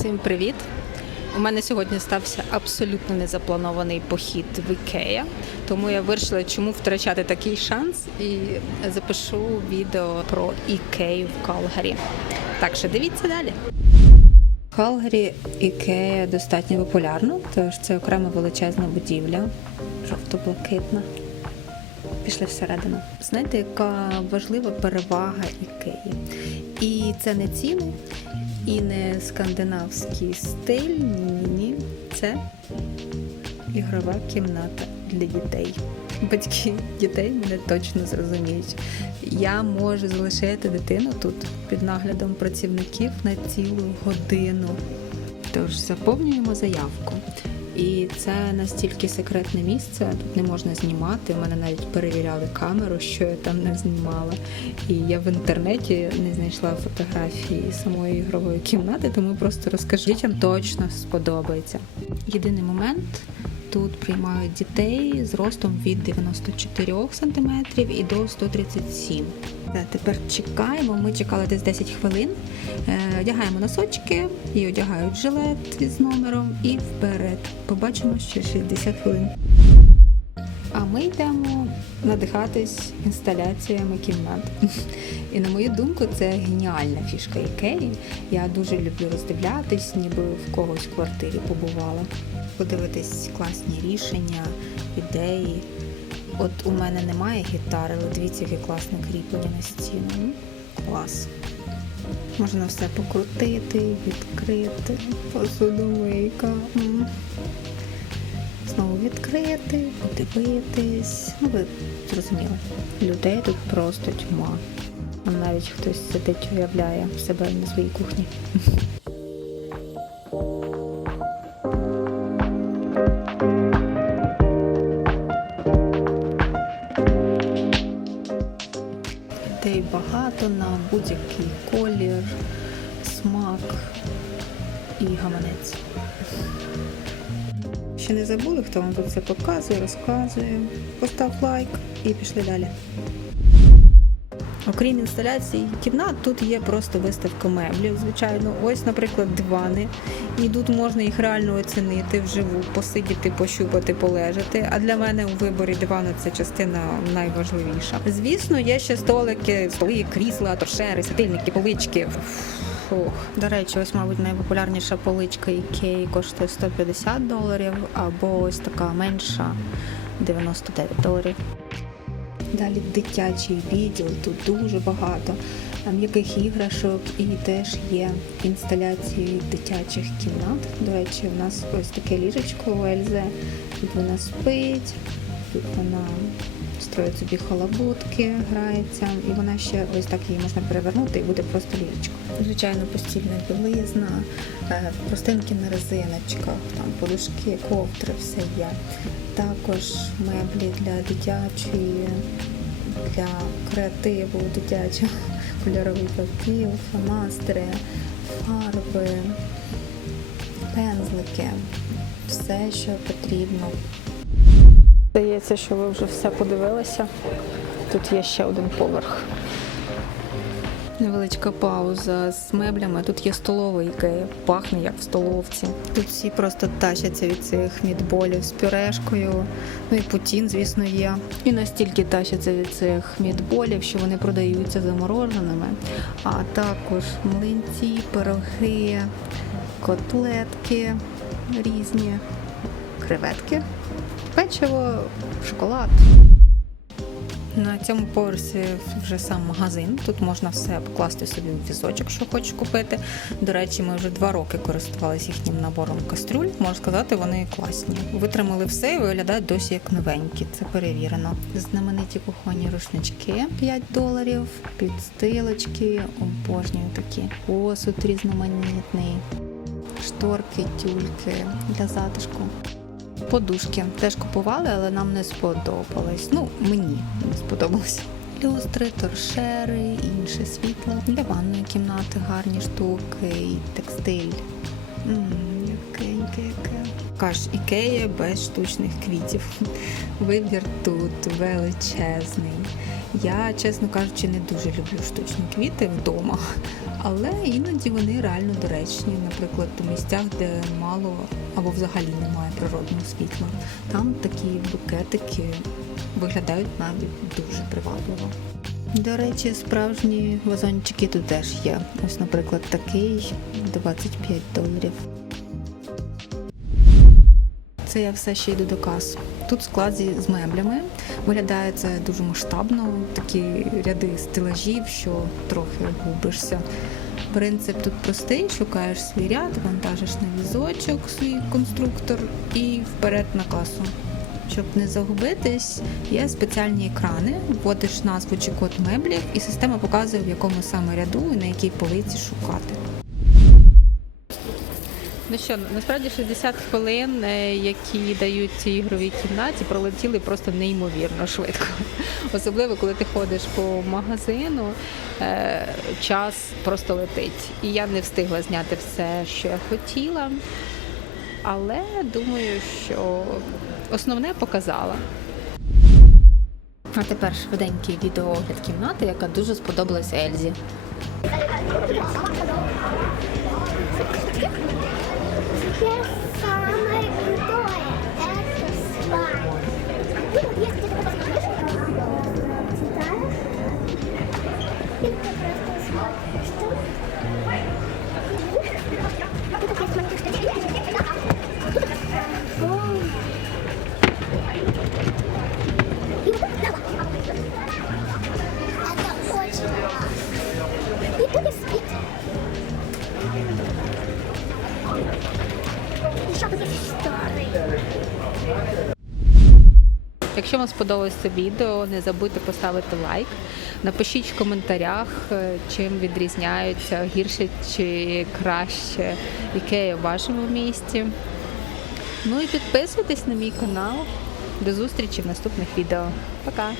Всім привіт! У мене сьогодні стався абсолютно незапланований похід в Ікея, тому я вирішила, чому втрачати такий шанс, і запишу відео про Ікею в Калгарі. Так що дивіться далі. В Калгарі Ікея достатньо популярна, тож це окрема величезна будівля, жовто-блакитна. Пішли всередину. Знаєте, яка важлива перевага Ікеї? І це не ціни, і не скандинавський стиль. Ні, ні. Це ігрова кімната для дітей. Батьки дітей мене точно зрозуміють. Я можу залишити дитину тут під наглядом працівників на цілу годину. Тож заповнюємо заявку. І це настільки секретне місце, тут не можна знімати. У мене навіть перевіряли камеру, що я там не знімала. І я в інтернеті не знайшла фотографії самої ігрової кімнати, тому просто розкажу. Дітям точно сподобається. Єдиний момент. Тут приймають дітей з ростом від 94 см і до 137 Та, Тепер чекаємо. Ми чекали десь 10 хвилин. Е, Одягаємо носочки і одягають жилет з номером і вперед. Побачимо ще 60 хвилин. А ми йдемо надихатись інсталяціями кімнат. І на мою думку, це геніальна фішка Ікеї. Я дуже люблю роздивлятись, ніби в когось в квартирі побувала. Подивитись класні рішення, ідеї. От у мене немає гітари, але дивіться, яке класне кріплення на стіну. Ну, Клас. Можна все покрутити, відкрити, посудомийка. Знову відкрити, подивитись. Ну, ви зрозуміли. Людей тут просто тьма. А Навіть хтось сидить, уявляє себе на своїй кухні. Будь-який колір, смак і гаманець. Ще не забули, хто вам тут це показує, розказує. Постав лайк і пішли далі. Окрім інсталяцій кімнат, тут є просто виставка меблів. Звичайно, ось, наприклад, дивани. І тут можна їх реально оцінити вживу, посидіти, пощупати, полежати. А для мене у виборі дивану це частина найважливіша. Звісно, є ще столики, столи, крісла, торшери, світильники, полички. Фух. До речі, ось, мабуть, найпопулярніша поличка Ікеї коштує 150 доларів, або ось така менша 99 доларів. Далі дитячий відділ, тут дуже багато м'яких іграшок і теж є інсталяції дитячих кімнат. До речі, у нас ось таке ліжечко у Ельзе. Вона спить, тут вона строїть собі халабутки, грається, і вона ще ось так її можна перевернути і буде просто ліжечко. Звичайно, постільна білизна, е, простинки на резиночках, там подушки, ковдри, все є. Також меблі для дитячої, для креативу дитячого, кольоровий папір, фломастери, фарби, пензлики, все, що потрібно. Здається, що ви вже все подивилися. Тут є ще один поверх. Невеличка пауза з меблями. Тут є столова ікея, пахне як в столовці. Тут всі просто тащаться від цих мідболів з пюрешкою. Ну і путін, звісно, є. І настільки тащаться від цих мідболів, що вони продаються замороженими. А також млинці, пироги, котлетки різні, креветки, печиво, шоколад. На цьому поверсі вже сам магазин. Тут можна все покласти собі в візочок, що хочеш купити. До речі, ми вже два роки користувалися їхнім набором кастрюль. Можна сказати, вони класні. Витримали все і виглядають досі як новенькі. Це перевірено. Знамениті кухонні рушнички 5 доларів, підстилочки, обожнюю такі. Посуд різноманітний, шторки, тюльки для затишку. Подушки теж купували, але нам не сподобалось. Ну, мені не сподобалось. Люстри, торшери, інше світло. Для ванної кімнати гарні штуки, і текстиль. М, Якеньке, яке. Каш ікея без штучних квітів. Вибір тут величезний. Я, чесно кажучи, не дуже люблю штучні квіти вдома, але іноді вони реально доречні, наприклад, у місцях, де мало або взагалі немає природного світла. Там такі букетики виглядають навіть дуже привабливо. До речі, справжні вазончики тут теж є. Ось, наприклад, такий 25 доларів. Це я все ще йду до кас. Тут склад з меблями. Виглядає це дуже масштабно, такі ряди стелажів, що трохи губишся. Принцип тут простий: шукаєш свій ряд, вантажиш на візочок свій конструктор і вперед на касу. Щоб не загубитись, є спеціальні екрани, вводиш назву чи код меблів, і система показує, в якому саме ряду і на якій полиці шукати. Ну що, насправді 60 хвилин, е, які дають цій ігровій кімнаті, пролетіли просто неймовірно швидко. Особливо, коли ти ходиш по магазину, е, час просто летить. І я не встигла зняти все, що я хотіла. Але думаю, що основне показала. А тепер швиденький відеоогляд кімнати, яка дуже сподобалася Ельзі. Якщо вам сподобалось це відео, не забудьте поставити лайк. Напишіть в коментарях, е, чим відрізняються гірше чи краще ікея в вашому місті. Ну і підписуйтесь на мій канал. До зустрічі в наступних відео. Пока!